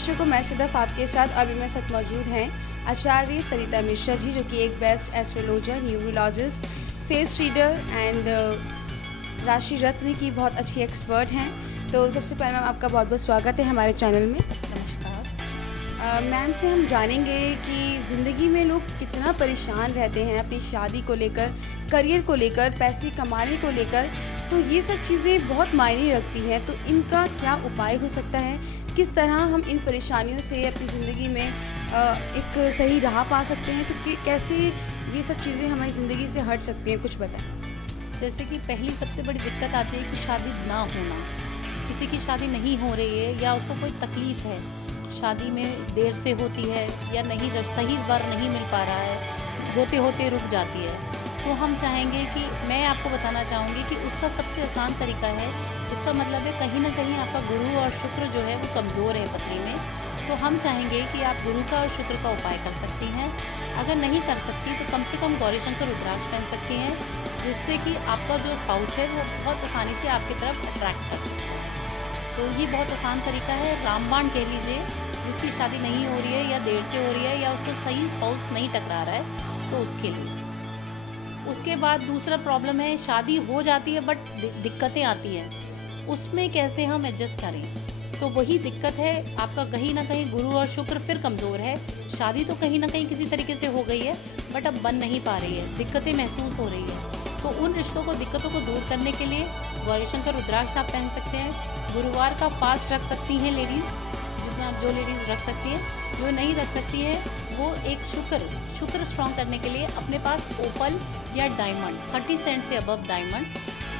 दर्शकों, मैं सिद्दफ़ आपके साथ और भी मेरे साथ मौजूद हैं आचार्य सरिता मिश्रा जी, जो कि एक best astrologer, numerologist, face reader and राशि रत्न की बहुत अच्छी एक्सपर्ट हैं। तो सबसे पहले मैम, आपका बहुत बहुत स्वागत है हमारे चैनल में। नमस्कार। मैम से हम जानेंगे कि ज़िंदगी में लोग कितना परेशान रहते हैं अपनी शादी को लेकर, करियर को लेकर, पैसे कमाने को लेकर। तो ये सब चीज़ें बहुत मायने रखती हैं, तो इनका क्या उपाय हो सकता है? किस तरह हम इन परेशानियों से अपनी ज़िंदगी में एक सही राह पा सकते हैं? तो कैसे ये सब चीज़ें हमारी ज़िंदगी से हट सकती हैं, कुछ बताएं। जैसे कि पहली सबसे बड़ी दिक्कत आती है कि शादी ना होना। किसी की शादी नहीं हो रही है या उसको कोई तकलीफ़ है, शादी में देर से होती है या नहीं, सही वर नहीं मिल पा रहा है, होते होते रुक जाती है। तो हम चाहेंगे कि मैं आपको बताना चाहूँगी कि उसका सबसे आसान तरीका है, इसका मतलब है कहीं ना कहीं आपका गुरु और शुक्र जो है वो कमज़ोर है पत्री में। तो हम चाहेंगे कि आप गुरु का और शुक्र का उपाय कर सकती हैं। अगर नहीं कर सकती तो कम से कम गौरी शंकर रुद्राक्ष पहन सकती हैं, जिससे कि आपका जो स्पाउस है वो बहुत आसानी से आपकी तरफ अट्रैक्ट कर सकता है। तो ये बहुत आसान तरीका है। रामबाण कह लीजिए, जिसकी शादी नहीं हो रही है या देर से हो रही है या उसको सही स्पाउस नहीं टकरा रहा है, तो उसके लिए। उसके बाद दूसरा प्रॉब्लम है, शादी हो जाती है बट दिक्कतें आती हैं, उसमें कैसे हम एडजस्ट करें। तो वही दिक्कत है, आपका कहीं ना कहीं गुरु और शुक्र फिर कमज़ोर है। शादी तो कहीं ना कहीं किसी तरीके से हो गई है बट अब बन नहीं पा रही है, दिक्कतें महसूस हो रही है। तो उन रिश्तों को, दिक्कतों को दूर करने के लिए गौरी शंकर रुद्राक्ष आप पहन सकते हैं। गुरुवार का फास्ट रख सकती हैं लेडीज़, जितना जो लेडीज़ रख सकती हैं। जो नहीं रख सकती हैं वो एक शुक्र स्ट्रॉन्ग करने के लिए अपने पास ओपल या डायमंड, 30 सेंट से above diamond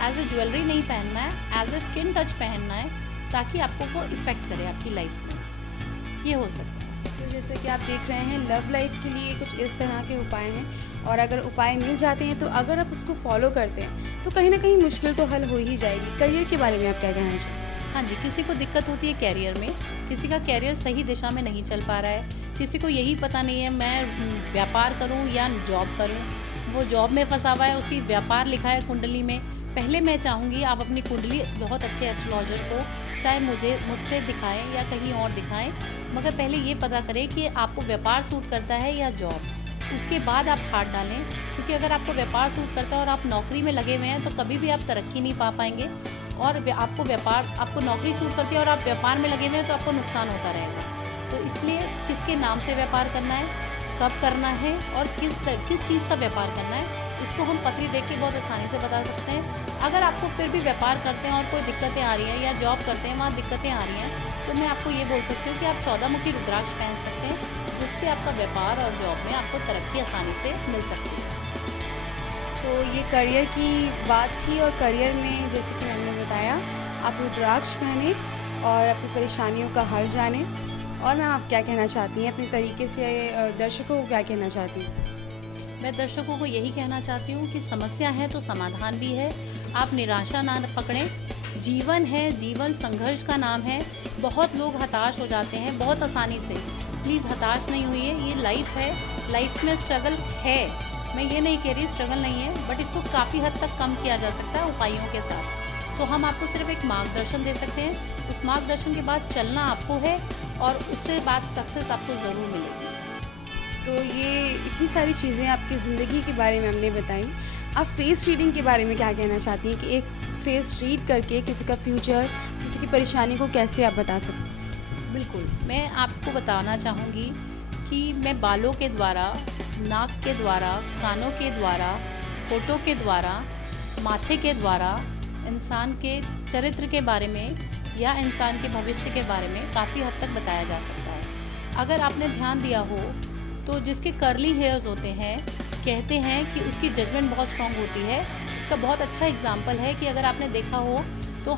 as a jewellery नहीं पहनना है, एज ए स्किन टच पहनना है, ताकि आपको वो इफ़ेक्ट करे आपकी लाइफ में। ये हो सकता है। तो जैसे कि आप देख रहे हैं, लव लाइफ के लिए कुछ इस तरह के उपाय हैं, और अगर उपाय मिल जाते हैं तो अगर आप उसको फॉलो करते हैं तो कहीं ना कहीं मुश्किल तो हल हो ही जाएगी। करियर के बारे में आप क्या कहना चाहेंगे? हाँ जी, किसी को दिक्कत होती है कैरियर में, किसी का कैरियर सही दिशा में नहीं चल पा रहा है, किसी को यही पता नहीं है मैं व्यापार करूं या जॉब करूं। वो जॉब में फंसा हुआ है, उसकी व्यापार लिखा है कुंडली में। पहले मैं चाहूँगी आप अपनी कुंडली बहुत अच्छे एस्ट्रोलॉजर को, चाहे मुझसे दिखाएं या कहीं और दिखाएं, मगर पहले ये पता करें कि आपको व्यापार सूट करता है या जॉब। उसके बाद आप हाथ डालें, क्योंकि अगर आपको व्यापार सूट करता है और आप नौकरी में लगे हुए हैं तो कभी भी आप तरक्की नहीं पा पाएंगे। और आपको नौकरी सूट करती है और आप व्यापार में लगे हुए हैं तो आपको नुकसान होता रहेगा। तो इसलिए किसके नाम से व्यापार करना है, कब करना है और किस चीज़ का व्यापार करना है, इसको हम पत्री देख के बहुत आसानी से बता सकते हैं। अगर आपको फिर भी व्यापार करते हैं और कोई दिक्कतें आ रही हैं या जॉब करते हैं वहाँ दिक्कतें आ रही हैं, तो मैं आपको ये बोल सकती हूँ कि आप 14 मुखी रुद्राक्ष पहन सकते हैं, जिससे आपका व्यापार और जॉब में आपको तरक्की आसानी से मिल सकती है। सो ये करियर की बात थी, और करियर में जैसे कि मैंने बताया, आप रुद्राक्ष पहने और अपनी परेशानियों का हल जानें। और मैम, आप क्या कहना चाहती हैं अपने तरीके से, दर्शकों को क्या कहना चाहती हैं? मैं दर्शकों को यही कहना चाहती हूँ कि समस्या है तो समाधान भी है। आप निराशा ना पकड़ें, जीवन है, जीवन संघर्ष का नाम है। बहुत लोग हताश हो जाते हैं बहुत आसानी से, प्लीज़ हताश नहीं हुई, ये लाइफ है। लाइफ में स्ट्रगल है, मैं ये नहीं कह रही स्ट्रगल नहीं है, बट इसको काफ़ी हद तक कम किया जा सकता है उपायों के साथ। तो हम आपको सिर्फ एक मार्गदर्शन दे सकते हैं, उस मार्गदर्शन के बाद चलना आपको है और उसके बाद सक्सेस आपको ज़रूर मिलेगी। तो ये इतनी सारी चीज़ें आपकी ज़िंदगी के बारे में हमने बताई। आप फेस रीडिंग के बारे में क्या कहना चाहती हैं कि एक फेस रीड करके किसी का फ्यूचर, किसी की परेशानी को कैसे आप बता सकते हैं? बिल्कुल, मैं आपको बताना चाहूँगी कि मैं बालों के द्वारा, नाक के द्वारा, कानों के द्वारा, होठों के द्वारा, माथे के द्वारा इंसान के चरित्र के बारे में या इंसान के भविष्य के बारे में काफ़ी हद तक बताया जा सकता है। अगर आपने ध्यान दिया हो तो जिसके कर्ली हेयर्स होते हैं, कहते हैं कि उसकी जजमेंट बहुत स्ट्रांग होती है। इसका बहुत अच्छा एग्जाम्पल है कि अगर आपने देखा हो तो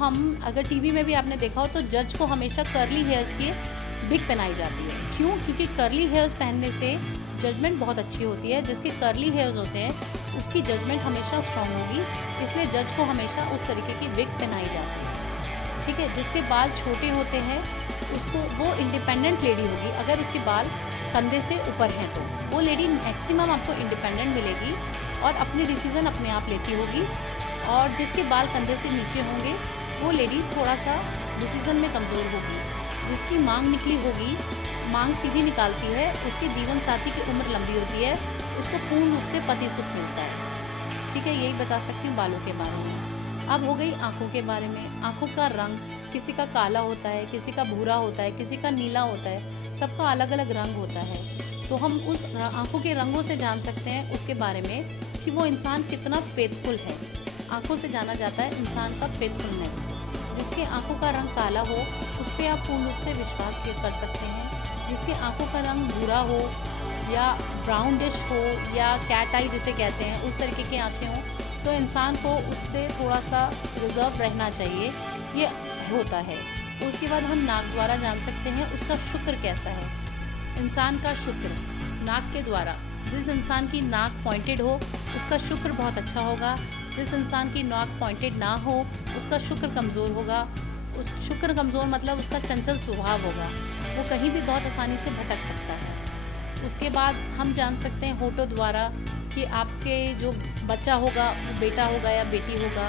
अगर टीवी में भी आपने देखा हो तो जज को हमेशा कर्ली हेयर्स की विग पहनाई जाती है। क्यों? क्योंकि कर्ली हेयर्स पहनने से जजमेंट बहुत अच्छी होती है। जिसके कर्ली हेयर्स होते हैं उसकी जजमेंट हमेशा स्ट्रांग होगी, इसलिए जज को हमेशा उस तरीके की विग पहनाई जाती है। ठीक है। जिसके बाल छोटे होते हैं वो इंडिपेंडेंट लेडी होगी। अगर उसके बाल कंधे से ऊपर हैं तो वो लेडी मैक्सिमम आपको इंडिपेंडेंट मिलेगी और अपने डिसीज़न अपने आप लेती होगी। और जिसके बाल कंधे से नीचे होंगे वो लेडी थोड़ा सा डिसीज़न में कमज़ोर होगी। जिसकी मांग निकली होगी, मांग सीधी निकालती है, उसके जीवन साथी की उम्र लंबी होती है, उसको पूर्ण रूप से पति सुख मिलता है। ठीक है, यही बता सकती हूँ बालों के बारे में। अब हो गई आँखों के बारे में। आँखों का रंग किसी का काला होता है, किसी का भूरा होता है, किसी का नीला होता है, सबका अलग अलग रंग होता है। तो हम उस आँखों के रंगों से जान सकते हैं उसके बारे में कि वो इंसान कितना फेथफुल है। आँखों से जाना जाता है इंसान का फेथफुलनेस। जिसके आँखों का रंग काला हो, उस पर आप पूर्ण रूप से विश्वास कर सकते हैं। जिसके आँखों का रंग भूरा हो या ब्राउनिश हो या कैट आई जिसे कहते हैं, उस तरीके की आँखें हों, तो इंसान को उससे थोड़ा सा रिजर्व रहना चाहिए, ये होता है। उसके बाद हम नाक द्वारा जान सकते हैं उसका शुक्र कैसा है। इंसान का शुक्र नाक के द्वारा, जिस इंसान की नाक पॉइंटेड हो उसका शुक्र बहुत अच्छा होगा। जिस इंसान की नाक पॉइंटेड ना हो उसका शुक्र कमज़ोर होगा। उस शुक्र कमज़ोर मतलब उसका चंचल स्वभाव होगा, वो कहीं भी बहुत आसानी से भटक सकता है। उसके बाद हम जान सकते हैं होठों द्वारा कि आपके जो बच्चा होगा वो बेटा होगा या बेटी होगा,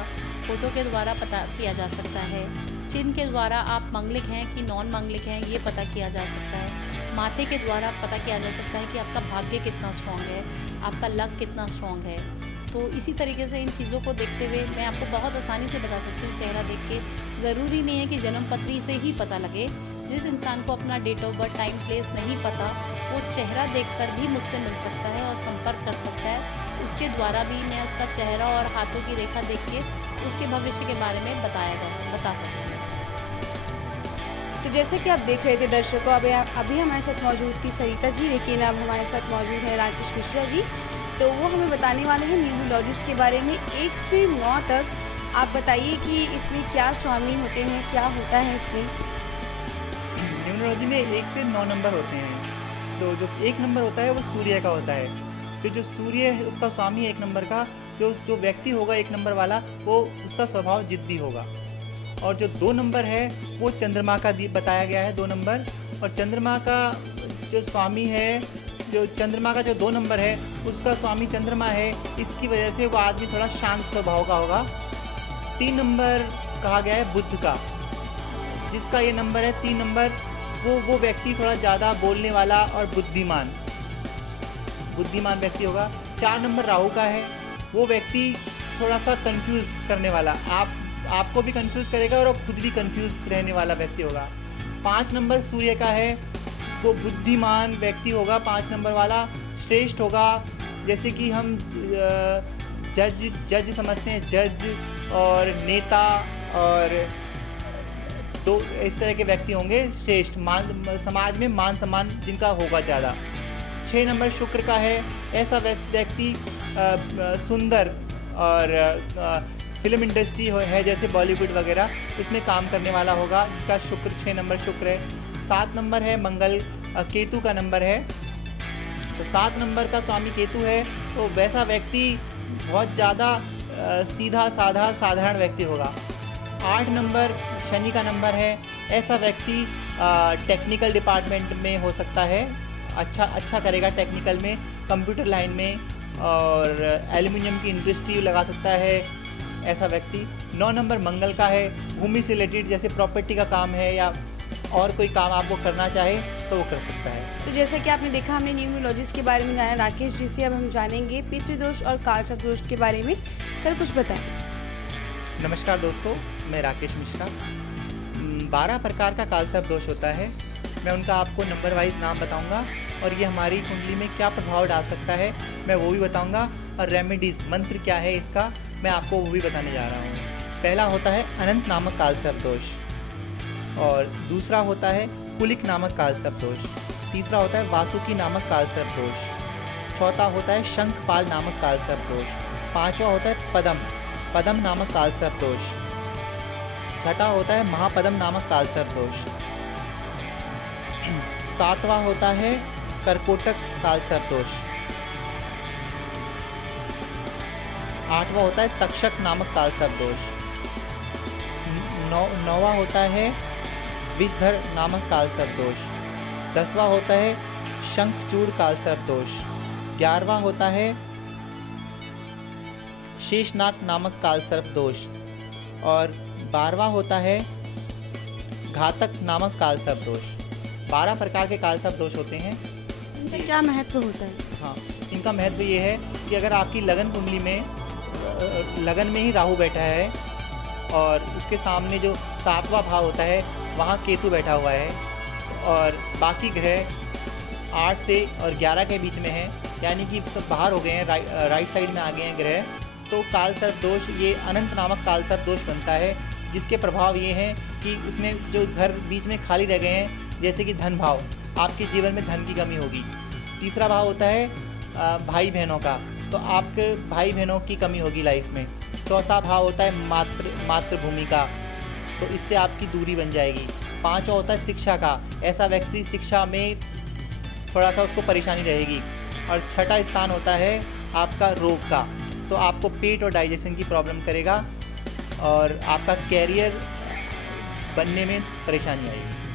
होठों के द्वारा पता किया जा सकता है। चिन्ह के द्वारा आप मंगलिक हैं कि नॉन मंगलिक हैं, ये पता किया जा सकता है। माथे के द्वारा पता किया जा सकता है कि आपका भाग्य कितना स्ट्रॉन्ग है, आपका लक कितना स्ट्रॉन्ग है। तो इसी तरीके से इन चीज़ों को देखते हुए मैं आपको बहुत आसानी से बता सकती हूँ चेहरा देख के। ज़रूरी नहीं है कि जन्म पत्री से ही पता लगे। जिस इंसान को अपना date of birth, time, place नहीं पता, वो चेहरा देखकर भी मुझसे मिल सकता है और संपर्क कर सकता है। उसके द्वारा भी मैं उसका चेहरा और हाथों की रेखा देख के उसके भविष्य के बारे में बता सकती हूँ। तो जैसे कि आप देख रहे थे दर्शकों, अभी हमारे साथ मौजूद थी सरिता जी, लेकिन अब हमारे साथ मौजूद है राकेश मिश्रा जी। तो वो हमें बताने वाले हैं न्यूमरोलॉजिस्ट के बारे में 1 से 9 तक। आप बताइए कि इसमें क्या स्वामी होते हैं, क्या होता है इसमें? न्यूमरोलॉजी में 1 से 9 नंबर होते हैं। तो जो 1 नंबर होता है वो सूर्य का होता है। जो सूर्य है उसका स्वामी 1 नंबर का, जो व्यक्ति होगा 1 नंबर वाला, वो उसका स्वभाव जिद्दी होगा। और जो 2 नंबर है वो चंद्रमा का बताया गया है 2 नंबर। और चंद्रमा का जो स्वामी है, जो चंद्रमा का जो 2 नंबर है उसका स्वामी चंद्रमा है, इसकी वजह से वो आदमी थोड़ा शांत स्वभाव का होगा। 3 नंबर कहा गया है बुध का, जिसका ये नंबर है 3 नंबर, वो व्यक्ति थोड़ा ज़्यादा बोलने वाला और बुद्धिमान व्यक्ति होगा। 4 नंबर राहु का है, वो व्यक्ति थोड़ा सा कंफ्यूज करने वाला, आपको भी कंफ्यूज करेगा और खुद भी कंफ्यूज रहने वाला व्यक्ति होगा। 5 नंबर सूर्य का है, वो बुद्धिमान व्यक्ति होगा। 5 नंबर वाला श्रेष्ठ होगा, जैसे कि हम जज समझते हैं, जज और नेता और तो इस तरह के व्यक्ति होंगे श्रेष्ठ, समाज में मान सम्मान जिनका होगा ज़्यादा। 6 नंबर शुक्र का है, ऐसा व्यक्ति सुंदर और फिल्म इंडस्ट्री है जैसे बॉलीवुड वगैरह, इसमें काम करने वाला होगा, जिसका शुक्र 6 नंबर शुक्र है। 7 नंबर है मंगल, केतु का नंबर है। तो 7 नंबर का स्वामी केतु है, तो वैसा व्यक्ति बहुत ज़्यादा सीधा साधा साधारण व्यक्ति होगा। 8 नंबर शनि का नंबर है, ऐसा व्यक्ति टेक्निकल डिपार्टमेंट में हो सकता है, अच्छा करेगा टेक्निकल में, कंप्यूटर लाइन में और एल्युमिनियम की इंडस्ट्री लगा सकता है ऐसा व्यक्ति। 9 नंबर मंगल का है, भूमि से रिलेटेड जैसे प्रॉपर्टी का काम है या और कोई काम आपको करना चाहे तो वो कर सकता है। तो जैसा कि आपने देखा, हमने न्यूमरोलॉजिस्ट के बारे में जाना राकेश जी से। अब हम जानेंगे पितृदोष और कालसर्प दोष के बारे में। सर कुछ बताएं। नमस्कार दोस्तों, मैं राकेश मिश्रा। 12 प्रकार का कालसर्प दोष होता है। मैं उनका आपको नंबर वाइज नाम बताऊंगा और ये हमारी कुंडली में क्या प्रभाव डाल सकता है मैं वो भी बताऊंगा, और रेमेडीज़ मंत्र क्या है इसका मैं आपको वो भी बताने जा रहा हूँ। पहला होता है अनंत नामक कालसर्प दोष, और दूसरा होता है कुलिक नामक कालसर्प दोष, तीसरा होता है वासुकी नामक कालसर्प दोष, चौथा होता है शंखपाल नामक कालसर्प दोष, पांचवा होता है पदम नामक कालसर्प दोष, छठा होता है महापदम नामक कालसर्प दोष, सातवां होता है कर्कोटक कालसर्प दोष, आठवां होता है तक्षक नामक कालसर्प दोष, नौवां होता है विषधर नामक कालसर्प दोष, 10वां होता है शंखचूड़ कालसर्प दोष, 11वां होता है शेषनाग नामक कालसर्प दोष, और 12वां होता है घातक नामक कालसर्प दोष। 12 प्रकार के कालसर्प दोष होते हैं। इनका क्या महत्व होता है? हाँ, इनका महत्व ये है कि अगर आपकी लगन कुंडली में लगन में ही राहु बैठा है और उसके सामने जो 7वां भाव होता है वहाँ केतु बैठा हुआ है और बाकी ग्रह 8 से और 11 के बीच में है, यानी कि सब बाहर हो गए हैं, राइट साइड में आ गए हैं ग्रह, तो कालसर्प दोष ये अनंत नामक कालसर्प दोष बनता है, जिसके प्रभाव ये हैं कि उसमें जो घर बीच में खाली रह गए हैं, जैसे कि धन भाव, आपके जीवन में धन की कमी होगी। तीसरा भाव होता है भाई बहनों का, तो आपके भाई बहनों की कमी होगी लाइफ में। चौथा भाव होता है मातृभूमि का, तो इससे आपकी दूरी बन जाएगी। पांचवा होता है शिक्षा का, ऐसा व्यक्ति शिक्षा में थोड़ा सा उसको परेशानी रहेगी। और छठा स्थान होता है आपका रोग का, तो आपको पेट और डाइजेशन की प्रॉब्लम करेगा और आपका कैरियर बनने में परेशानी आएगी।